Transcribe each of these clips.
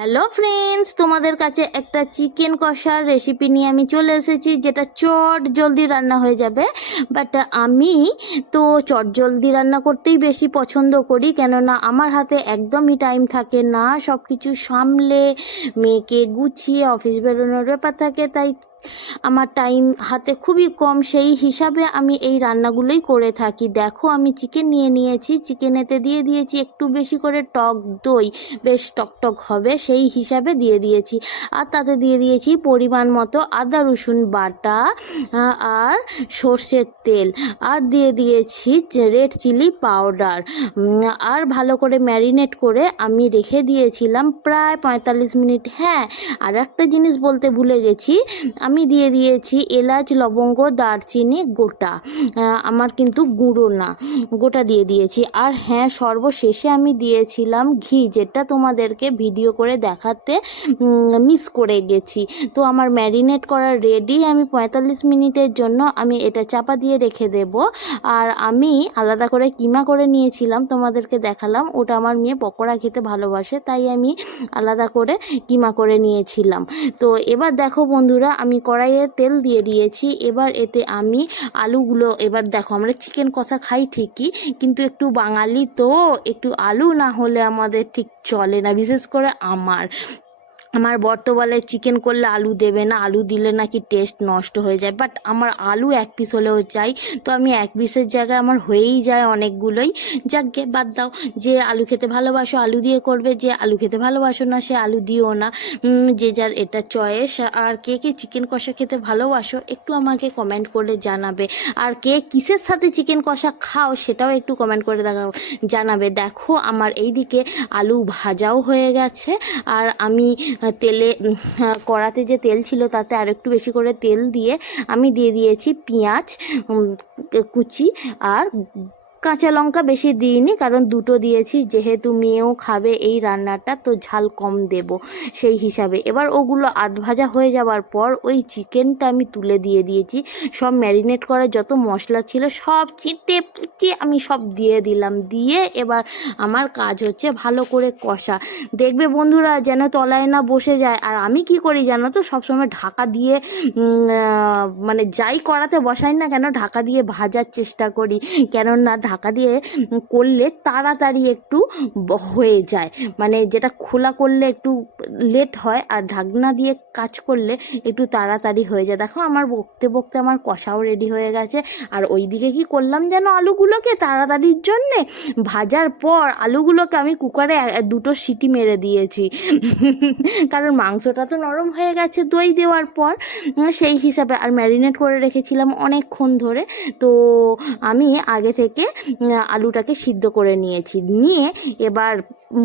Hello friends, তোমাদের কাছে একটা চিকেন কষার রেসিপি নিয়ে আমি চলে এসেছি, যেটা চট জলদি রান্না হয়ে যাবে। বাট আমি তো চট জলদি রান্না করতেই বেশি পছন্দ করি, কেননা আমার হাতে একদমই টাইম থাকে না সব কিছু সামলে মেয়েকে গুছিয়ে অফিস বেরোনোর ব্যাপার থাকে, তাই আমার টাইম হাতে খুবই কম। সেই হিসাবে আমি এই রান্নাগুলোই করে থাকি। দেখো, আমি চিকেন নিয়ে নিয়েছি, চিকেনেতে দিয়ে দিয়েছি একটু বেশি করে টক দই, বেশ টকটক হবে সেই হিসাবে দিয়ে দিয়েছি। আর তাতে দিয়ে দিয়েছি পরিমাণ মতো আদা রসুন বাটা আর সর্ষের তেল, আর দিয়ে দিয়েছি রেড চিলি পাউডার। আর ভালো করে ম্যারিনেট করে আমি রেখে দিয়েছিলাম প্রায় 45 মিনিট। হ্যাঁ, আর একটা জিনিস বলতে ভুলে গেছি, আমি দিয়ে দিয়েছি এলাচ লবঙ্গ দারচিনি গোটা, আমার কিন্তু গুঁড়ো না, গোটা দিয়ে দিয়েছি। আর হ্যাঁ, সর্বশেষে আমি দিয়েছিলাম ঘি, যেটা তোমাদেরকে ভিডিও করে দেখাতে মিস করে গেছি। তো আমার ম্যারিনেট করা রেডি। আমি 45 মিনিটের জন্য আমি এটা চাপা দিয়ে রেখে দেব। আর আমি আলাদা করে কিমা করে নিয়েছিলাম, তোমাদেরকে দেখালাম। ওটা আমার মেয়ে পকোড়া খেতে ভালোবাসে, তাই আমি আলাদা করে কিমা করে নিয়েছিলাম। তো এবার দেখো বন্ধুরা, আমি কড়াইয়ে তেল দিয়ে দিয়েছি। এবার এতে আমি আলুগুলো, এবার দেখো, আমরা চিকেন কষা খাই ঠিকই, কিন্তু একটু বাঙালি তো একটু আলু না হলে আমাদের ঠিক চলে না। বিশেষ করে আমার বর তো বলে চিকেন করলে আলু দেবে না, আলু দিলে নাকি টেস্ট নষ্ট হয়ে যায়। বাট আমার আলু এক পিস হলেও চাই, তো আমি এক পিসের জায়গায় আমার হয়েই যায় অনেকগুলোই। যাকগে, বাদ দাও। যে আলু খেতে ভালোবাসো আলু দিয়ে করবে, যে আলু খেতে ভালোবাসো না সে আলু দিও না। যে যার এটা চয়েস। আর কে কে চিকেন কষা খেতে ভালোবাসো একটু আমাকে কমেন্ট করে জানাবে। আর কে কিসের সাথে চিকেন কষা খাও সেটাও একটু কমেন্ট করে জানাবে। দেখো, আমার এইদিকে আলু ভাজাও হয়ে গেছে। আর আমি তেলে, কড়াতে যে তেল ছিল তাতে আর একটু বেশি করে তেল দিয়ে আমি দিয়ে দিয়েছি পেঁয়াজ কুচি আর কাঁচা লঙ্কা। বেশি দিইনি, কারণ দুটো দিয়েছি, যেহেতু মেয়েও খাবে এই রান্নাটা, তো ঝাল কম দেব সেই হিসাবে। এবার ওগুলো আধ ভাজা হয়ে যাওয়ার পর ওই চিকেনটা আমি তুলে দিয়ে দিয়েছি। সব ম্যারিনেট করা যত মশলা ছিল সব চিটে পুটে আমি সব দিয়ে দিলাম। দিয়ে এবার আমার কাজ হচ্ছে ভালো করে কষা। দেখবে বন্ধুরা, যেন তলায় না বসে যায়। আর আমি কি করি জানো তো, সবসময় ঢাকা দিয়ে, মানে যাই কড়াতে বসাই না কেন ঢাকা দিয়ে ভাজার চেষ্টা করি, কেননা ঢাকা দিয়ে করলে তাড়াতাড়ি একটু হয়ে যায়। মানে যেটা খোলা করলে একটু লেট হয়, আর ঢাকনা দিয়ে কাজ করলে একটু তাড়াতাড়ি হয়ে যায়। দেখো, আমার বকতে বকতে আমার কষাও রেডি হয়ে গেছে। আর ওইদিকে কি করলাম যেন, আলুগুলোকে তাড়াতাড়ির জন্যে ভাজার পর আলুগুলোকে আমি কুকারে দুটো সিটি মেরে দিয়েছি কারণ মাংসটা তো নরম হয়ে গেছে দই দেওয়ার পর, সেই হিসাবে। আর ম্যারিনেট করে রেখেছিলাম অনেকক্ষণ ধরে, তো আমি আগে থেকে আলুটাকে সিদ্ধ করে নিয়েছি। নিয়ে এবার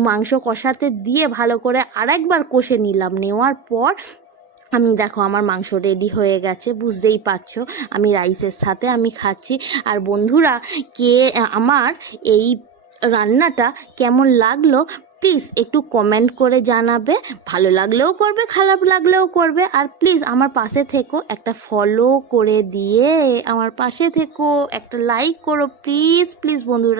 মাংস কষাতে দিয়ে ভালো করে আরেকবার কষে নিলাম। নেওয়ার পর আমি, দেখো, আমার মাংস রেডি হয়ে গেছে, বুঝতেই পারছো আমি রাইসের সাথে আমি খাচ্ছি। আর বন্ধুরা, কে আমার এই রান্নাটা কেমন লাগলো প্লিজ একটু কমেন্ট করে জানাবে। ভালো লাগলেও করবে, খারাপ লাগলেও করবে। আর প্লিজ আমার পাশে থেকো, একটা ফলো করে দিয়ে আমার পাশে থেকো, একটা লাইক করো প্লিজ প্লিজ বন্ধুরা।